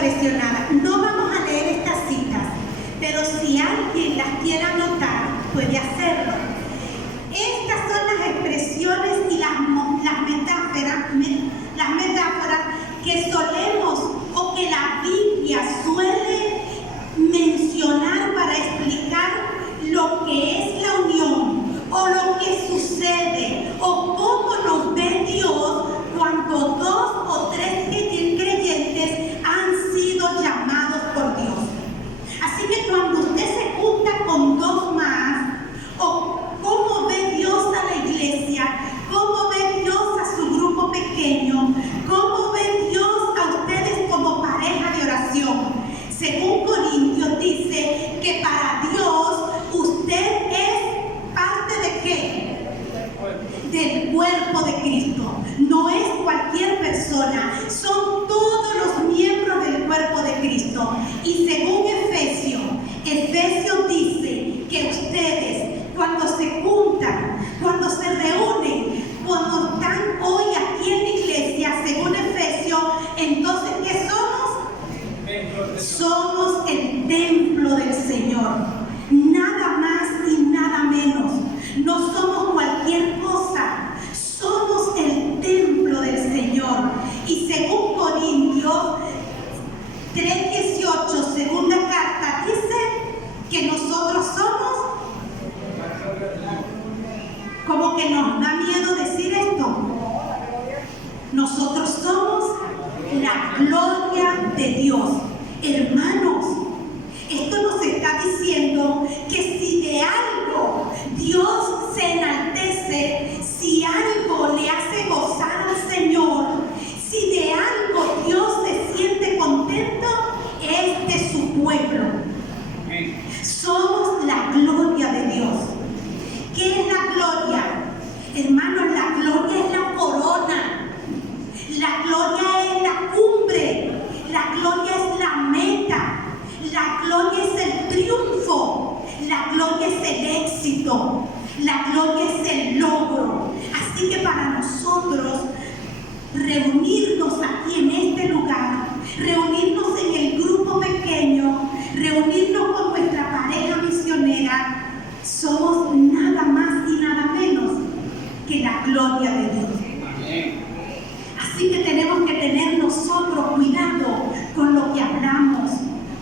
presionadas. No vamos a leer estas citas, pero si alguien las quiere anotar, puede hacerlo. Estas son las expresiones y las metáforas que solemos o que la Biblia suele mencionar para explicar lo que es la unión o lo que sucede o cómo nos ve Dios cuando 2 o 3 creyentes han sido llamados por Dios. Así que cuando usted se junta con 2 más, o cómo ve Dios a la iglesia, cómo ve Dios a su grupo pequeño, cómo ve Dios a ustedes como pareja de oración. Según Corintios dice que para Dios usted es parte de ¿qué? Del cuerpo de Cristo. No es cualquier persona, son todos los miembros del cuerpo de Cristo. Y según Efesios dice que ustedes cuando se juntan, cuando se reúnen, cuando están hoy aquí en la iglesia, según Efesios, entonces ¿qué somos? Somos el templo del Señor. Nada más y nada menos. No somos cualquier cosa. Somos el templo del Señor. Y según Corintios 3:18, segunda carta, dice que nosotros somos, como que nos da miedo decir esto, nosotros somos la gloria de Dios. Hermanos, esto nos está diciendo que si de algo Dios se enaltece, si algo le hace gozar al Señor, si de algo Dios se siente contento, es de su pueblo. Somos la gloria de Dios. ¿Qué es la gloria? Hermanos, la gloria es la corona. La gloria es la cumbre. La gloria es la meta. La gloria es el triunfo. La gloria es el éxito. La gloria es el logro. Así que para nosotros reunirnos aquí en este lugar, reunirnos en el grupo pequeño, reunirnos con nuestra pareja misionera, somos nada más y nada menos que la gloria de Dios. Así que tenemos que tener nosotros cuidado con lo que hablamos,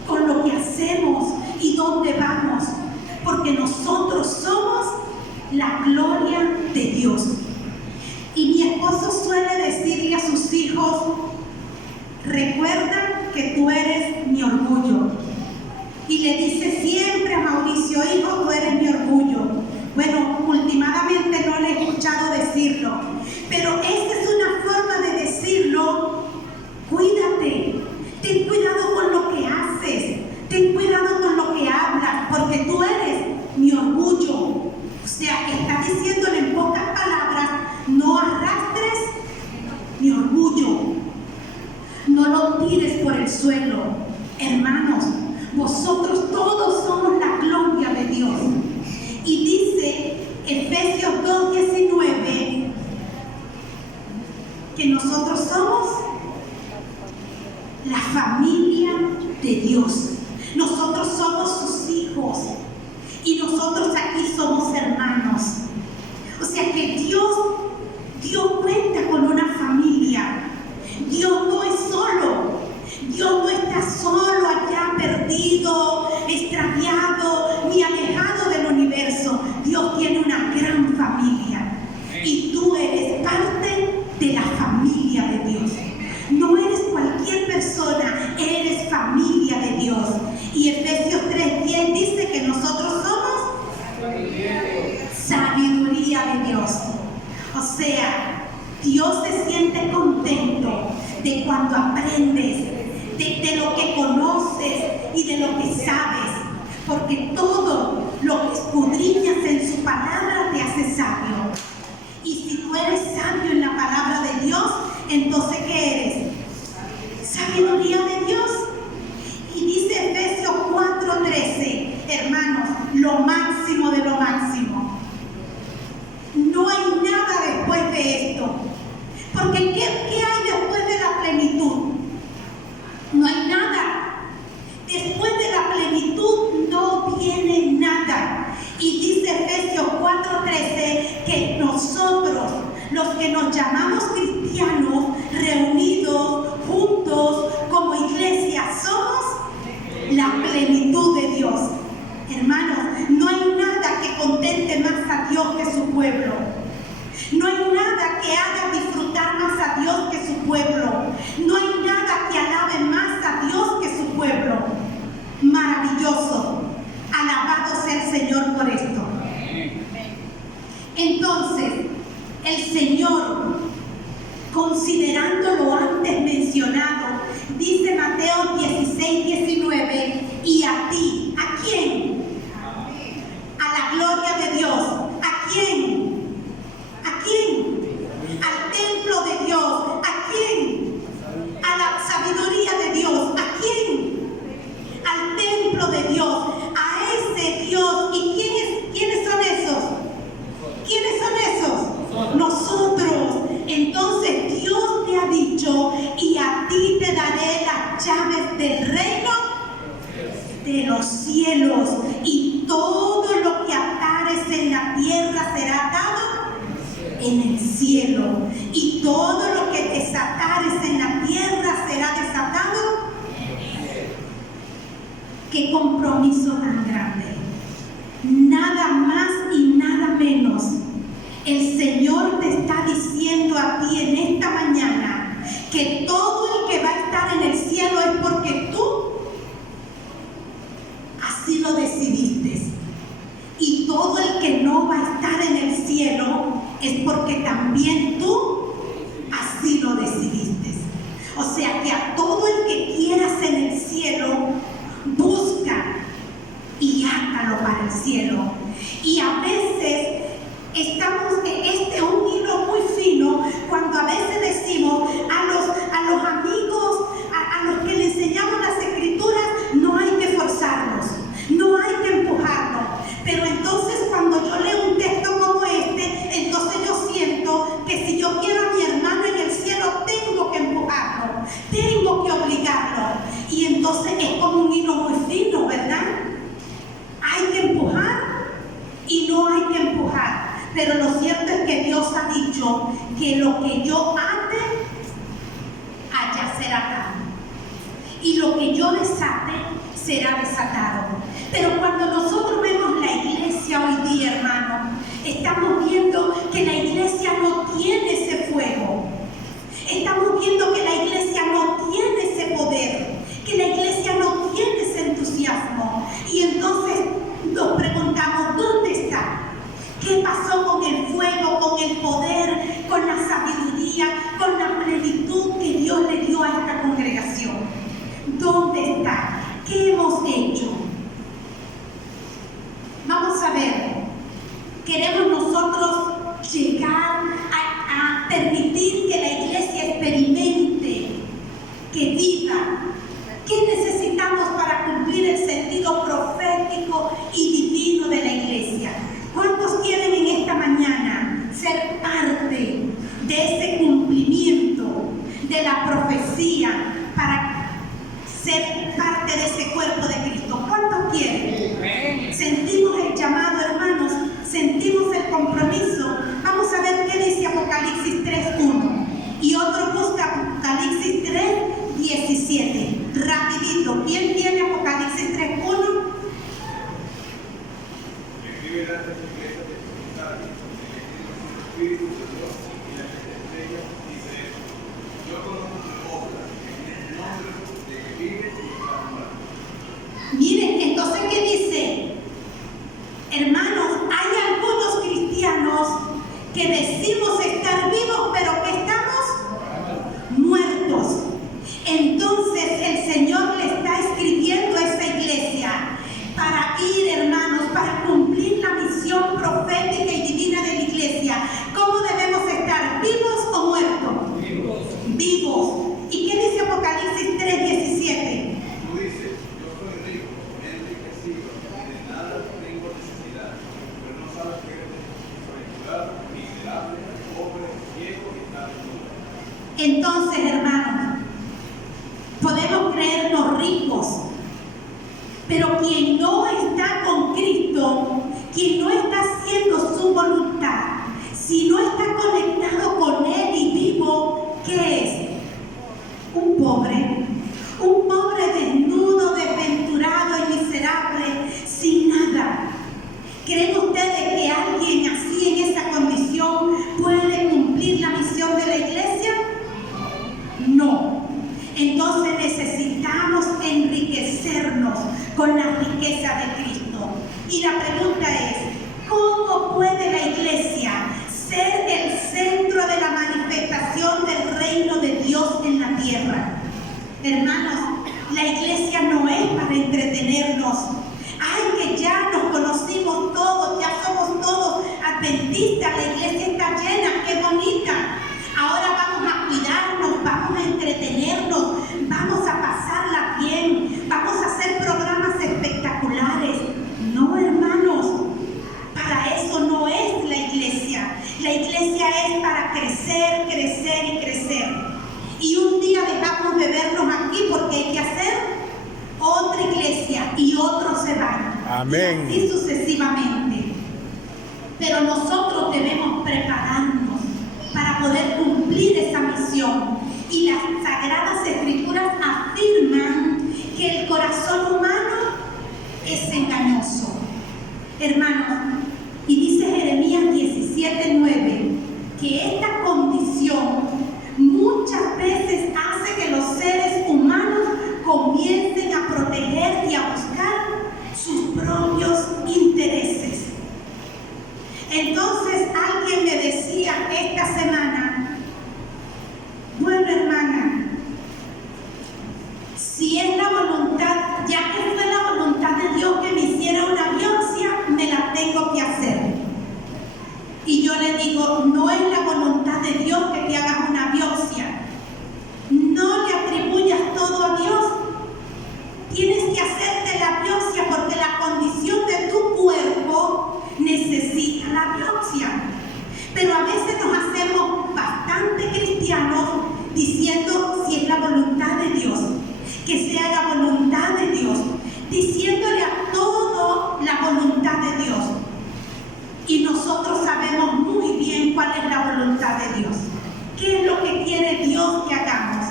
con lo que hacemos y dónde vamos, porque nosotros somos la gloria de Dios. Y mi esposo suele decirle a sus hijos: recuerda que tú eres mi orgullo. Y le dice siempre a Mauricio: hijo, tú eres mi orgullo. Bueno, últimamente no le he escuchado decirlo, pero esa es una forma de decirlo. Cuídate, ten cuidado con lo que haces, ten cuidado con lo que hablas, porque tú eres mi orgullo. O sea, está diciéndole en pocas palabras: no arrastres mi orgullo, no lo tires por el suelo. Hermanos, vosotros todos somos la gloria de Dios. Y dice Efesios 2:19 que nosotros somos la familia de Dios. Nosotros somos sus hijos y nosotros aquí somos hermanos. O sea que Dios cuenta con una familia. Dios no es solo. Dios no está solo allá perdido, extraviado, ni alejado del universo. Dios tiene una gran familia. Y tú eres parte de la familia de Dios. No eres cualquier persona, eres familia de Dios. Y Efesios 3:10 dice que nosotros somos sabiduría de Dios. O sea, Dios se siente contento de cuando aprendes, de lo que conoces y de lo que sabes, porque todo lo que escudriñas en su palabra te hace sabio. Y si tú eres sabio en la palabra de Dios, entonces ¿qué eres? Sabiduría de Dios. Y dice Efesios 4:13, hermanos, lo máximo de lo máximo. No hay nada después de esto. Porque ¿qué hay después de la plenitud? No hay nada de los cielos, y todo lo que atares en la tierra será atado en el cielo, y todo lo que desatares en la tierra será desatado. Qué compromiso tan grande. Nada más y nada menos. El Señor te está diciendo a ti en esta mañana que todo el que va a estar en el cielo es porque tú así lo decidiste. Y todo el que no va a estar en el cielo es porque también tú así lo decidiste. O sea que a todo el que quieras en el cielo, busca y átalo para el cielo. Y a veces este es un hilo muy fino cuando a veces decimos a los amigos, a los que le enseñamos las escrituras, no hay que forzarlos, no hay que empujarlos. Pero entonces cuando yo leo un texto como este, entonces yo siento que si yo quiero a mi hermano en el cielo, tengo que empujarlo, tengo que obligarlo. Y entonces es como un hilo muy fino, ¿verdad? Hay que empujar y no hay que empujar. Pero lo cierto es que Dios ha dicho que lo que yo ate, allá será atado. Y lo que yo desate, será desatado. Pero cuando nosotros vemos la iglesia hoy día, hermano, estamos viendo que la iglesia no tiene ese fuego. Estamos viendo que la iglesia no tiene ese poder, que la iglesia no tiene ese entusiasmo. Y entonces nos preguntamos, ¿dónde está? ¿Qué pasó con el fuego, con el poder, con la sabiduría, con la plenitud que Dios le dio a esta congregación? ¿Dónde está? ¿Qué hemos hecho? Vamos a ver, queremos nosotros llegar a permitir que la iglesia experimente, que viva. ¿Qué necesitamos para cumplir el sentido profético y divino de la iglesia? ¿Cuántos quieren en esta mañana ser parte de ese cumplimiento de la profecía para ser parte de ese cuerpo de Cristo? ¿Cuántos quieren? Sentimos el llamado, hermanos, sentimos el compromiso. Vamos a ver qué dice Apocalipsis 3:1 y otro busca Apocalipsis 3:17. Rapidito, ¿quién tiene Apocalipsis 3:1? Espíritu de Dios y las estrellas dice esto: yo conozco tu obra, en el nombre de que vives y estás muerto. Miren, entonces, ¿qué dice? Hermanos, hay algunos cristianos que decimos estar vivos, pero que estamos muertos. Entonces el Señor le está escribiendo a esa iglesia para ir, hermanos, para cumplir la misión profética y divina de la iglesia. ¿Cómo debemos estar? ¿Vivos o muertos? Vivos. Vivos. ¿Y qué dice Apocalipsis 3:17? Tú dices: yo soy rico, enriquecido, de nada tengo necesidad, pero no sabes que eres desventurado, miserable, pobre, ciego y tal. Entonces, hermanos, podemos creernos ricos, pero quien no está con Cristo, quien no está haciendo su voluntad, si no está conectado con Él y vivo, ¿qué es? Un pobre desnudo, desventurado y miserable, sin nada. ¿Creen ustedes que alguien así en esa condición puede cumplir la misión de la iglesia? No. Entonces necesitamos enriquecernos con la riqueza de Cristo. Y la pregunta es, ¿cómo puede la iglesia ser el centro de la manifestación del reino de Dios en la tierra? Hermanos, la iglesia no es para entretenernos. Ay, que ya nos conocimos todos, ya somos todos adventistas, la iglesia está llena, qué bonita. Ahora vamos a cuidarnos, vamos a entretenernos, vamos a pasarla bien, vamos a hacer programas espectaculares. No, hermanos, para eso no es la iglesia. La iglesia es para crecer, crecer y crecer. Y un día dejamos de vernos aquí porque hay que hacer otra iglesia y Amén. Y así sucesivamente. Pero nosotros debemos prepararnos para poder cumplir esa misión. Y las Sagradas Escrituras afirman que el corazón humano es engañoso. Hermanos, y dice Jeremías 17:9, que esta condición muchas veces hace que los seres humanos comiencen a proteger y a buscar sus propios intereses. Entonces alguien me decía esta semana, bueno, hermana, si es la voluntad, ya que fue la voluntad de Dios que me hiciera una biopsia, me la tengo que hacer. Y yo le digo, no es la voluntad de Dios que te hagas una biopsia. No le atribuyas todo a Dios. Tienes que hacerte la biopsia porque la condición de tu cuerpo necesita la biopsia. Pero a veces nos hacemos bastante cristianos diciendo si es la voluntad de Dios, que sea la voluntad de Dios, diciéndole a todo la voluntad de Dios. Y nosotros sabemos muy bien cuál es la voluntad de Dios. ¿Qué es lo que quiere Dios que hagamos?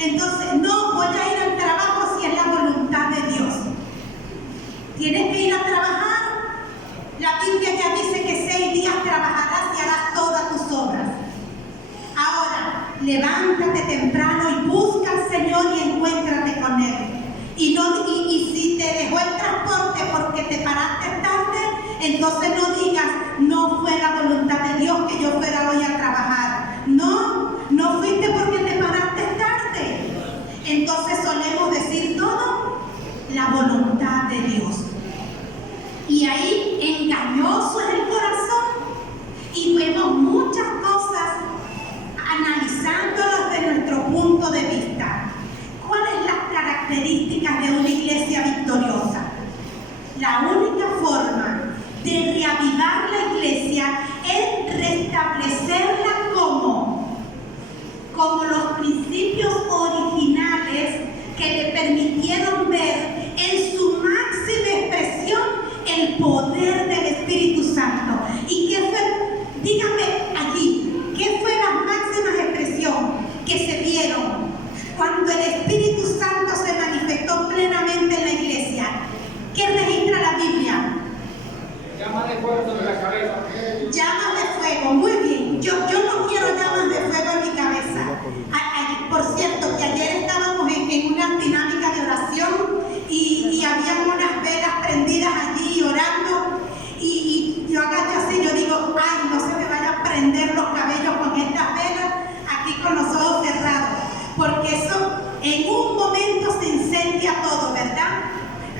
Entonces, no voy a ir al trabajo si es la voluntad de Dios. Tienes que ir a trabajar. La Biblia ya dice que 6 días trabajarás y harás todas tus obras. Ahora, levántate temprano y busca al Señor y encuéntrate con Él. Y si te dejó el transporte porque te paraste tarde, entonces no digas, no fue la voluntad de Dios que yo fuera hoy a trabajar. No fuiste porque te paraste tarde. Entonces solemos decir todo, la voluntad de Dios. Y ahí engañoso es el corazón. Y vemos muchas cosas analizándolas de nuestro punto de vista. ¿Cuáles son las características de una iglesia victoriosa? La única forma de reavivar la iglesia es restablecerla como los principios originales que le permitieron ver en su máxima expresión el poder del Espíritu Santo. ¿Y qué fue? Dígame allí, ¿qué fue la máxima expresión que se vieron cuando el Espíritu Santo se manifestó plenamente en la iglesia? ¿Qué registra la Biblia? Llamas de fuego en la cabeza. Llamas de fuego, muy bien. Yo no quiero llamas de fuego en mi cabeza. Por cierto, que ayer estábamos en una dinámica de oración y había unas velas prendidas allí orando y yo agacho así, yo digo, ay, no se me vayan a prender los cabellos con estas velas aquí con los ojos cerrados, porque eso en un momento se incendia todo, ¿verdad?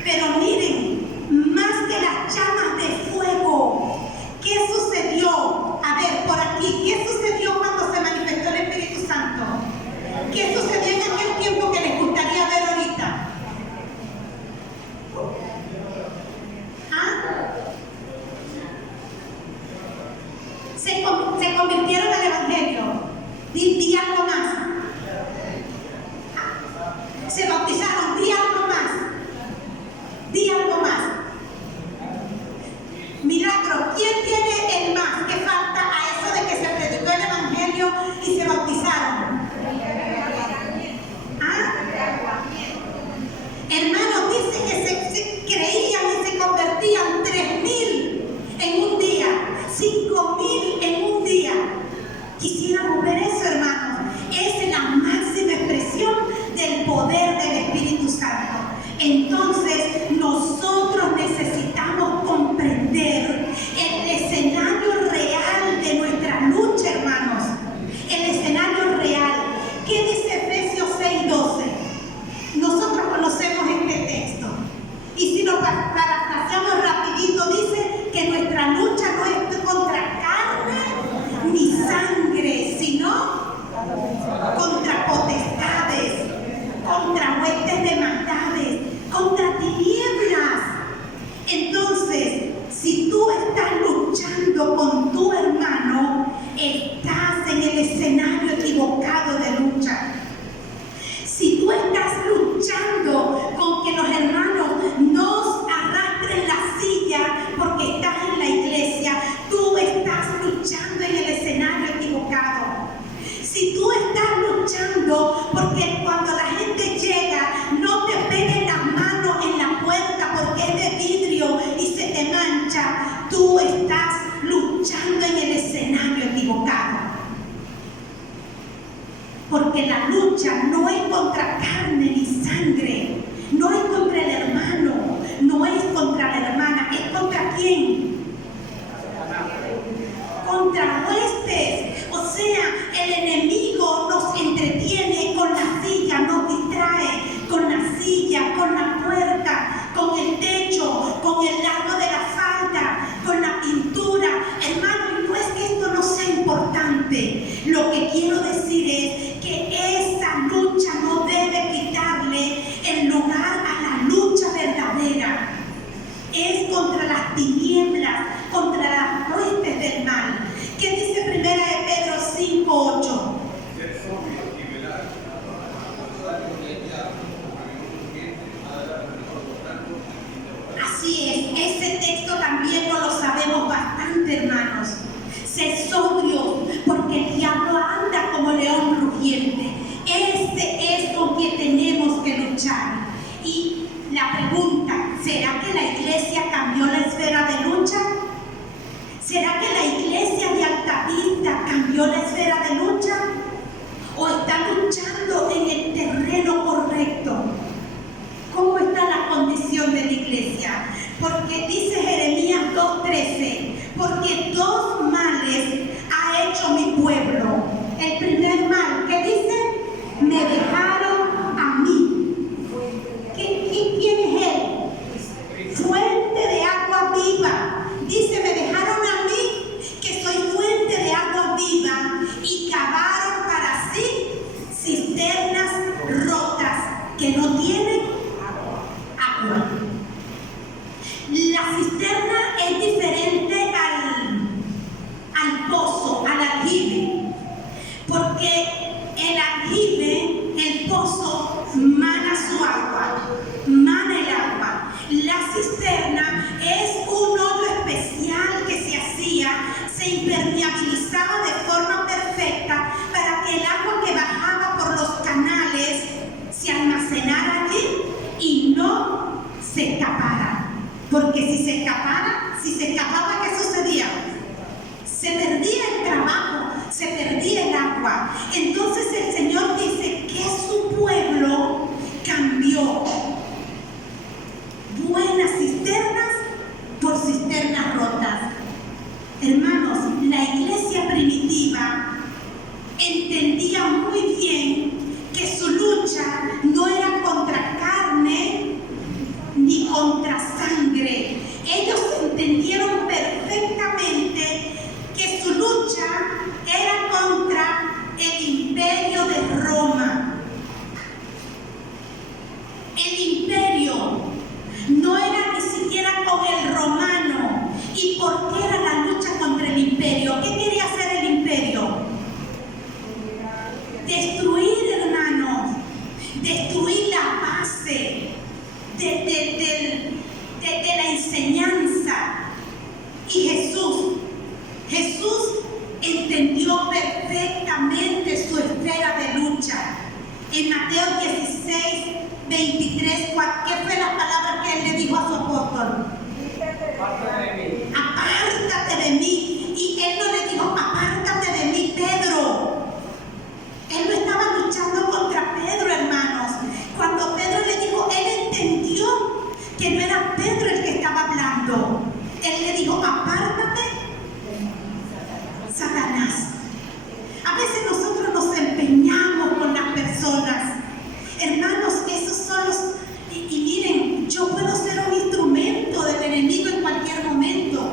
Pero miren, más que las llamas de fuego, ¿qué sucedió? A ver, por aquí, ¿qué sucedió cuando se manifestó el Espíritu Santo? ¿Qué sucedió en aquel tiempo que les gustaría ver ahorita? ¿Ah? Se convirtieron al Evangelio. Di algo más. Se bautizaron. Di algo más. Di algo más. Milagro. ¿Quién tiene el más que falta a eso de que se predicó el Evangelio y se bautizaron? ¿Ah? Hermanos, dice que se creían y se convertían 3,000 en un día, 5,000 en un día. Quisiéramos ver eso, hermanos. Es la máxima expresión del poder del Espíritu Santo. Entonces, nosotros necesitamos comprender el escenario real de nuestra lucha, hermanos. El escenario real. ¿Qué dice Efesios 6:12? Nosotros conocemos este texto. Y si lo parafraseamos rapidito, dice que nuestra lucha no es contra carne ni sangre, sino contra potestades, contra huestes de maldades, contra tinieblas. Entonces, si tú estás luchando con tu hermano, estás en el escenario equivocado de lucha. Si tú estás luchando con que los hermanos nos arrastren Porque dice Jeremías 2:13, porque dos males ha hecho mi pueblo. El primer mal, ¿qué dice? Me dejaron a mí. ¿Quién es él? Fuente de agua viva. Dice, me dejaron a mí, que soy fuente de agua viva, y cavaron para sí cisternas rotas que no tienen agua. La cisterna es diferente al pozo, al aljibe, porque el aljibe, el pozo, mana su agua, mana el agua. La cisterna es un hoyo especial que se hacía, se impermeabilizaba de forma perfecta para que el agua que bajaba por los canales se almacenara allí y no se escapara. Porque si se escapaba, ¿qué sucedía? Se perdía el trabajo, se perdía el agua. Entonces el Señor dice que su pueblo cambió buenas cisternas por cisternas rotas. Hermanos, la iglesia primitiva entendía muy bien que su lucha no era contra carne ni contra sangre. Ellos entendieron perfectamente que su lucha era contra el imperio de Roma. El imperio no era ni siquiera con el romano. ¿Y por qué era la lucha contra el imperio? ¿Qué quería hacer el imperio? Destruir, hermanos, destruir la base de la enseñanza. Y Jesús entendió perfectamente su esfera de lucha. En Mateo 16, 23, ¿qué fue la palabra que él le dijo a su apóstol? Apártate de mí. Apártate de mí. Y él no le dijo, apártate de mí, Pedro. Él no estaba luchando contra Pedro, hermanos. Cuando Pedro le dijo, él entendió que no era Pedro el que estaba hablando. Él le dijo, apártate, Satanás. A veces nosotros nos empeñamos con las personas. Hermanos, esos son los... Y miren, yo puedo ser un instrumento del enemigo en cualquier momento.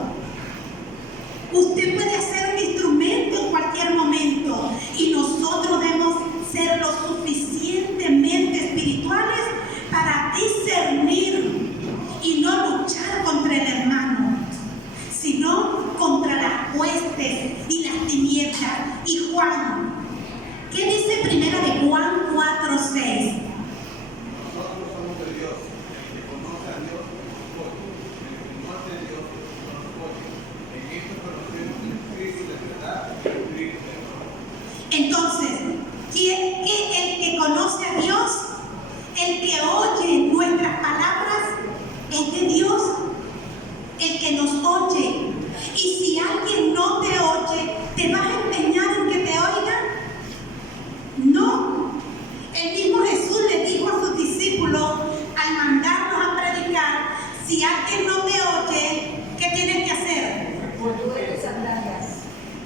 Usted puede ser un instrumento en cualquier momento. Y nosotros debemos ser lo suficientemente espirituales para discernir y no luchar contra el hermano, sino contra las huestes y las tinieblas. Y Juan, ¿qué dice primero de Juan 4:6? Nosotros somos de Dios. El que conoce a Dios nos oye. El que no hace Dios no nos oye. En esto conocemos el espíritu de verdad y el espíritu de error. Entonces, el que conoce a Dios, el que oye nuestras palabras, es de Dios, el que nos oye. Y si alguien no te oye, ¿te vas a empeñar en que te oiga? No. El mismo Jesús le dijo a sus discípulos al mandarnos a predicar, si alguien no te oye, ¿qué tienes que hacer?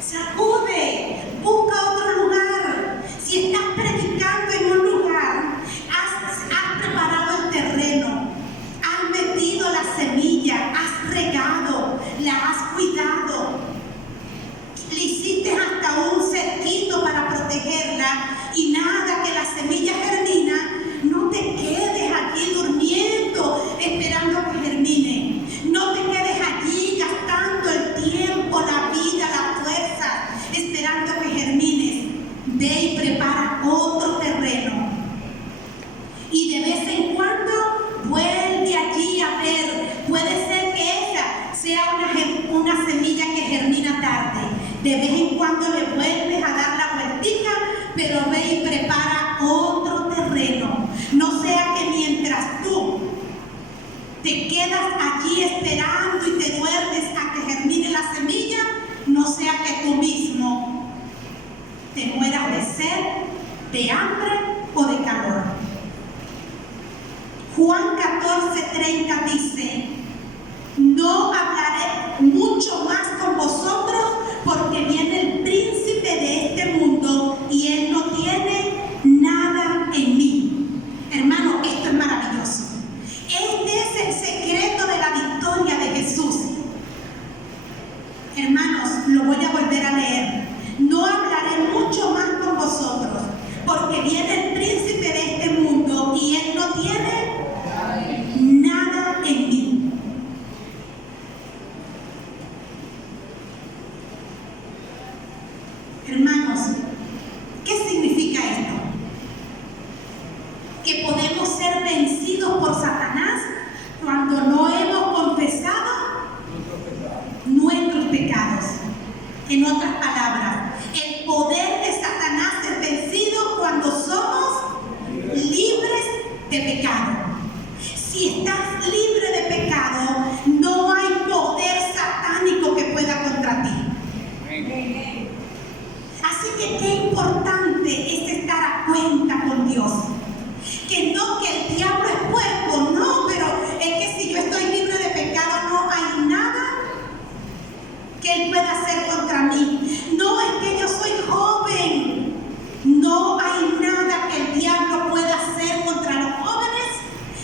Sacude, busca otro lugar. Si estás predicando en un lugar, has preparado el terreno, has metido la semilla, has regado, la has cuidado, le hiciste hasta un cerquito para protegerla, y nada, que la semilla germina, no te quedes allí durmiendo esperando que germine. No te quedes allí gastando el tiempo, la vida, la fuerza, esperando que germines. Ve y prepara otro terreno. Y de vez en cuando vuelve allí a ver. Puede ser que esa sea una semilla que germina tarde. De vez en cuando le vuelves a dar la vueltita, pero ve y prepara otro terreno. No sea que mientras tú te quedas allí esperando y te duermes a que germine la semilla, no sea que tú mismo te mueras de sed, de hambre o de calor. Juan 14:30 dice, no hablaré mucho más con vosotros, porque viene el príncipe de este mundo y él no tiene nada en mí. Hermano, esto es maravilloso. Este es el secreto de la victoria de Jesús. Hermanos, lo voy a volver a leer. No hablaré mucho más con vosotros, porque viene el príncipe de este mundo y él no tiene nada en mí. Hermanos, ¿qué significa esto? Que podemos ser vencidos por Satanás cuando no hemos confesado nuestros pecados. En otras palabras, el poder de Satanás es vencido cuando somos libres de pecado. Si estás libre de pecado, no hay poder satánico que pueda contra ti. Así que qué importante es estar a cuenta con Dios. Que no que el diablo es puerco, no, pero es que si yo estoy libre de pecado no hay nada que él pueda hacer contra mí. No, es que yo soy joven. No hay nada que el diablo pueda hacer contra los jóvenes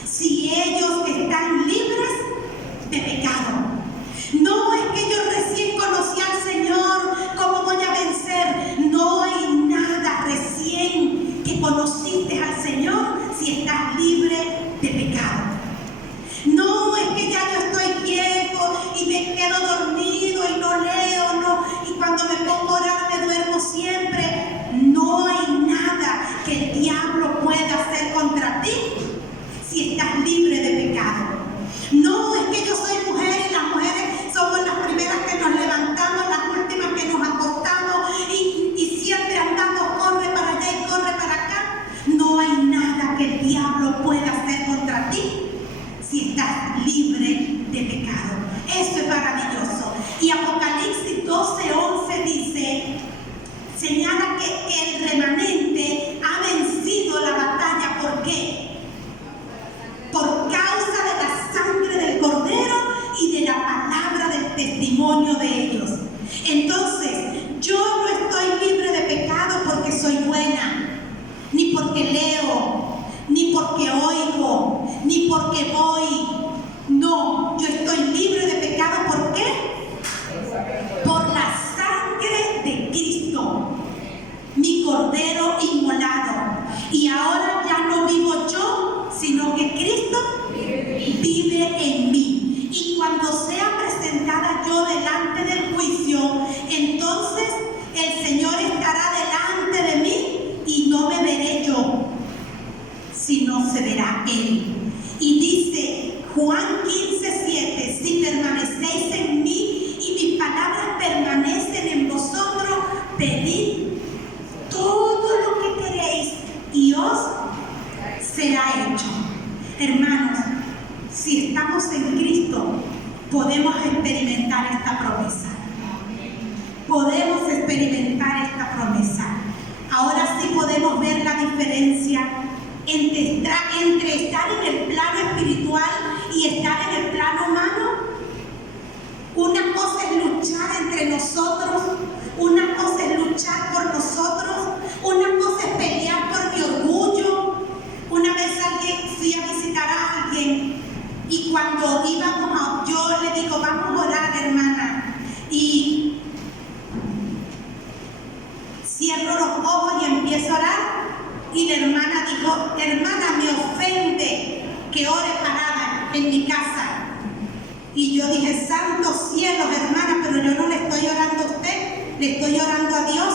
si ellos están libres de pecado. No, es que yo recién conocí al Señor, ¿cómo voy a vencer? No hay nada recién que conociste al Señor si estás libre de pecado. No, es que ya yo estoy viejo y me quedo dormido y no leo, no, y cuando me pongo a orar me duermo siempre. No hay nada que el diablo pueda hacer contra ti si estás libre de pecado. No, es que yo soy mujer y las mujeres somos las primeras que nos levantamos, las últimas que nos acostamos y siempre andamos, corre para allá y corre para acá. No hay nada que el diablo pueda hacer contra ti si estás libre de pecado. Eso es maravilloso. Y Apocalipsis 12:11 dice, señala que el remanente ha vencido la batalla. ¿Por qué? Por causa de la sangre del Cordero y de la palabra del testimonio de ellos. Entonces, yo no estoy libre de pecado porque soy buena, ni porque leo, ni porque oigo, ni porque voy. No, yo estoy libre de pecado. ¿Por qué? Por la sangre de Cristo, mi Cordero inmolado. Y ahora ya no vivo yo, sino que Cristo vive en mí. Y cuando sea presentada yo delante del juicio, entonces el Señor estará delante de mí y no me veré yo, sino se verá Él. Y dice Juan 15:7, si permanecéis en mí y mis palabras permanecen en vosotros, pedid todo lo que queréis y os será hecho. Hermanos, si estamos en Cristo, podemos experimentar esta promesa. Podemos experimentar esta promesa. Ahora sí podemos ver la diferencia entre estar en el plano espiritual y estar en el plano humano. Una cosa es luchar entre nosotros, una cosa es luchar por nosotros, una cosa es pelear por mi orgullo. Una vez fui a visitar a alguien y cuando íbamos, yo le digo, vamos a orar, hermana, y cierro los ojos y empiezo a orar, y la hermana dijo, hermana, me ofende que ore parada en mi casa. Y yo dije, santos cielos, hermana, pero yo no le estoy orando a usted, le estoy orando a Dios.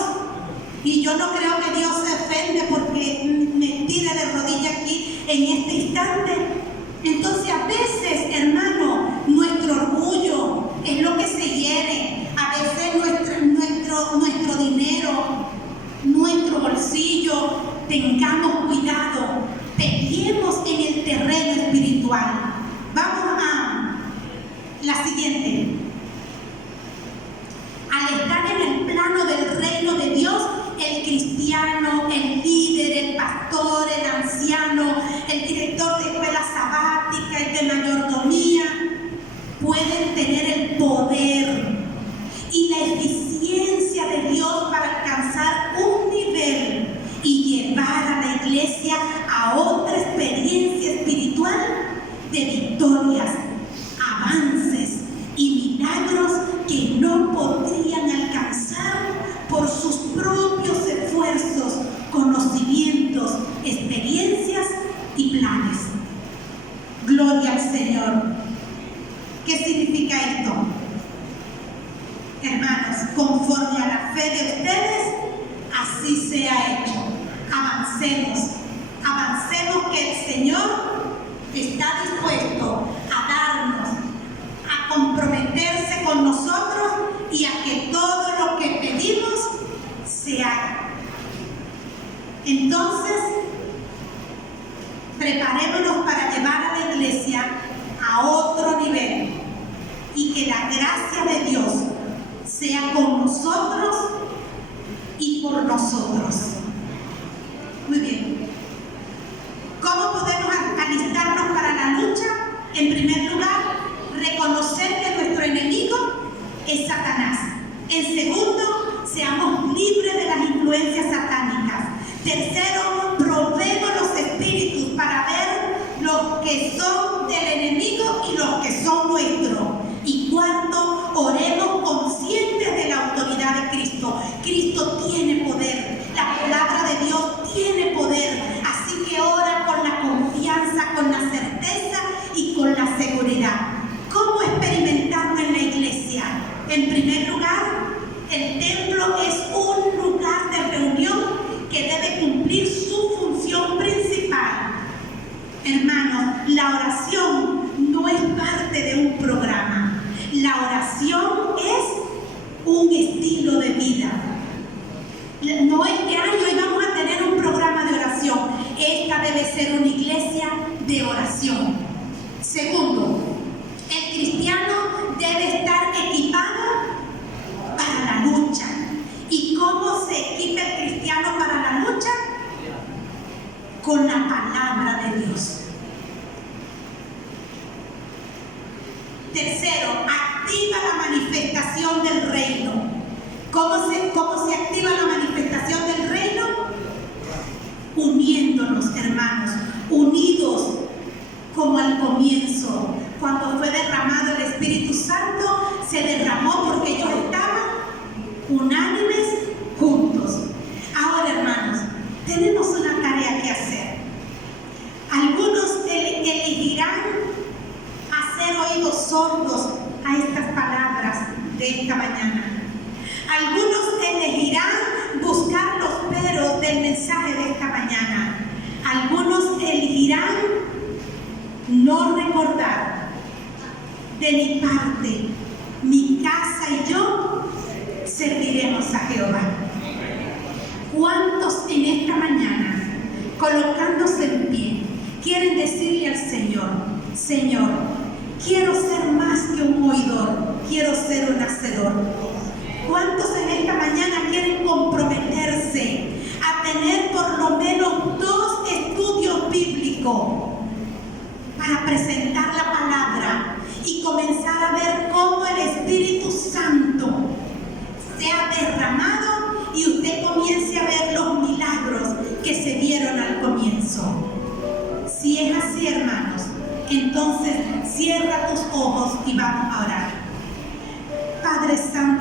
Y yo no creo que Dios se ofende porque me tire de rodillas aquí en este instante. Entonces a veces, hermano, nuestro orgullo es lo que se hiere. A veces nuestro dinero, nuestro bolsillo, tengamos cuidado, peleemos en el terreno espiritual. Vamos a la siguiente. Al estar en el plano del reino de Dios, el cristiano, el líder, el pastor, el anciano, el director de escuela sabática, el de mayordomía, pueden tener el poder y la eficiencia de Dios para alcanzar un nivel y llevar a la iglesia a otra experiencia espiritual de victorias, avances y milagros que no podrían alcanzar por sus propios esfuerzos, conocimientos, experiencias y planes. Gloria al Señor. ¿Qué significa esto? Hermanos, conforme a la fe de ustedes, así se ha hecho. Avancemos que el Señor está dispuesto a darnos, a comprometerse con nosotros y a que todo lo que pedimos se haga. Entonces, preparémonos para llevar a la iglesia a otro nivel y que la gracia de Dios sea con nosotros y por nosotros. Muy bien. ¿Cómo podemos alistarnos para la lucha? En primer lugar, reconocer que nuestro enemigo es Satanás. En segundo, seamos libres de las influencias satánicas. Tercero, probemos los espíritus para ver los que son del enemigo y los que son nuestros. Y cuarto, oremos conscientes de la autoridad de Cristo. Cristo tiene poder, la palabra de Dios tiene poder, así que ora con la confianza, con la certeza y con la seguridad. ¿Cómo experimentarlo en la iglesia? En primer lugar, el templo es un lugar de reunión que debe cumplir su función principal. Hermanos, la oración no es parte de un programa. La oración es un estilo de vida. No es que hoy vamos a tener un programa de oración. Esta debe ser una iglesia de oración. Segundo, el cristiano debe estar equipado para la lucha. ¿Y cómo se equipa el cristiano para la lucha? Con la palabra de Dios. Tercero, activa la manifestación del reino. ¿Cómo se activa la manifestación del reino? Uniéndonos, hermanos, unidos como al comienzo. Cuando fue derramado el Espíritu Santo, se derramó porque ellos estaban unánimes juntos. Ahora, hermanos, tenemos una tarea que hacer. Algunos elegirán hacer oídos sordos a estas palabras de esta mañana. Algunos elegirán buscar los peros del mensaje de esta mañana. Algunos elegirán no recordar. De mi parte, mi casa y yo serviremos a Jehová. ¿Cuántos en esta mañana, colocándose en pie, quieren decirle al Señor: Señor, quiero ser más que un oidor, quiero ser un hacedor? ¿Cuántos en esta mañana quieren comprometerse a tener por lo menos 2 estudios bíblicos para presentar la palabra y comenzar a ver cómo el Espíritu Santo se ha derramado y usted comience a ver los milagros que se dieron al comienzo? Si es así, hermanos, entonces cierra tus ojos y vamos a orar.